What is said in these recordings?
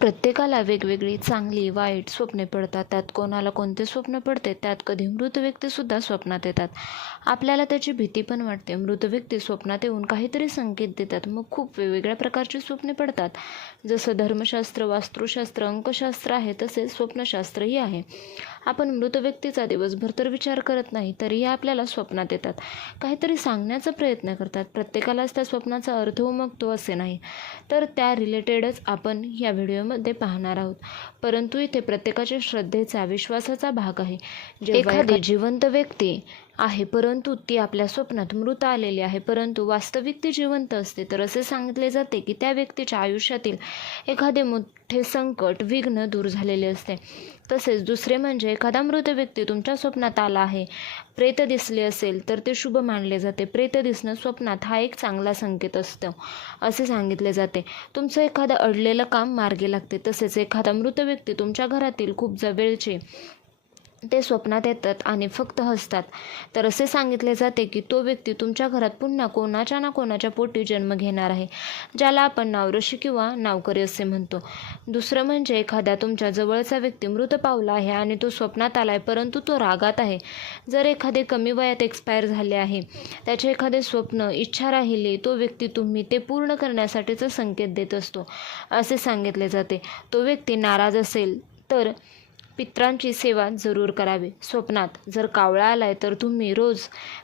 प्रत्येकाला वेगवेगळी चांगली वाईट स्वप्ने पडतात. त्यात कोणाला कोणते स्वप्न पडते त्यात कधी मृत व्यक्तीसुद्धा स्वप्नात येतात. आपल्याला त्याची भीती पण वाटते. मृत व्यक्ती स्वप्नात येऊन काहीतरी संकेत देतात. मग खूप वेगवेगळ्या प्रकारची स्वप्ने पडतात. जसं धर्मशास्त्र वास्तुशास्त्र अंकशास्त्र आहे तसेच स्वप्नशास्त्रही आहे. आपण मृत व्यक्तीचा दिवसभर तर विचार करत नाही तरीही आपल्याला स्वप्नात येतात. काहीतरी सांगण्याचा प्रयत्न करतात. प्रत्येकालाच त्या स्वप्नाचा अर्थ उमगतो असे नाही. तर त्या रिलेटेडच आपण या व्हिडिओ व्हिडिओमध्ये पाहणार आहोत. परंतु इथे प्रत्येकाच्या श्रद्धेचा विश्वासाचा भाग आहे. एखादी जिवंत व्यक्ती आहे परंतु ती आपल्या स्वप्नात मृत आलेली आहे. परंतु वास्तविक ती जिवंत असते. तर असे सांगितले जाते की त्या व्यक्तीच्या आयुष्यातील एखादे मोठे संकट विघ्न दूर झालेले असते. तसेच दुसरे म्हणजे एखादा मृत व्यक्ती तुमच्या स्वप्नात आला आहे प्रेत दिसले असेल तर ते शुभ मानले जाते. प्रेत दिसणं स्वप्नात हा एक चांगला संकेत असतो असे सांगितले जाते. तुमचं एखादं अडलेलं काम मार्गी लागते. तसेच एखादा मृत व्यक्ती तुमच्या घरातील खूप जवळचे ते स्वप्नात येतात आणि फक्त हसतात. तर असे सांगितले जाते की तो व्यक्ती तुमच्या घरात पुन्हा कोणाच्या ना कोणाच्या पोटी जन्म घेणार आहे ज्याला आपण नावरशी किंवा नावकरी असे म्हणतो. दुसरं म्हणजे एखाद्या तुमच्या जवळचा व्यक्ती मृत पावला आहे आणि तो स्वप्नात आला आहे परंतु तो रागात आहे. जर एखादे कमी वयात एक्सपायर झाले आहे त्याचे एखादे स्वप्न इच्छा राहिली तो व्यक्ती तुम्ही ते पूर्ण करण्यासाठीचा संकेत देत असतो असे सांगितले जाते. तो व्यक्ती नाराज असेल तर पित्रांची सेवा जरूर करावी. स्वप्नात जर कावळा आलाय तर तुम्ही रोज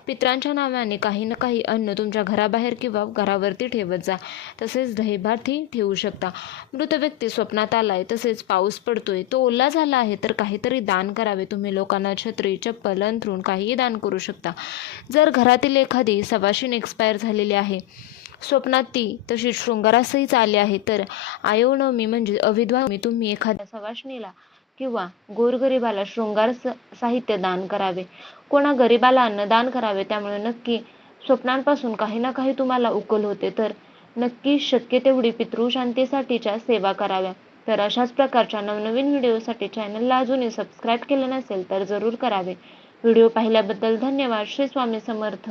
पित्रांच्या नावाने काही ना काही अन्न तुमच्या घराबाहेर किंवा घरावरती ठेवत जा. तसेच दहीभातही ठेवू शकता. मृत व्यक्ती स्वप्नात आलाय तसेच पाऊस पडतोय तो ओला झाला आहे तर काहीतरी दान करावे. तुम्ही लोकांना छत्री चप्पल अंथरून काहीही दान करू शकता. जर घरातील एखादी सवाशीन एक्सपायर झालेली आहे स्वप्नात ती तशी शृंगारासहीच आली आहे तर आयोनवमी म्हणजे अविद्वा तुम्ही एखाद्या सवाशणीला किंवा गोरगरिबाला शृंगार साहित्य दान करावे. कोणा गरिबाला अन्नदान करावे त्यामुळे नक्की स्वप्नांपासून काही ना काही तुम्हाला उकल होते. तर नक्की शक्य तेवढी पितृशांतीसाठीच्या सेवा कराव्या. तर अशाच प्रकारच्या नवनवीन व्हिडिओसाठी चॅनलला अजूनही सबस्क्राईब केलं नसेल तर जरूर करावे. व्हिडिओ पाहिल्याबद्दल धन्यवाद. श्री स्वामी समर्थ.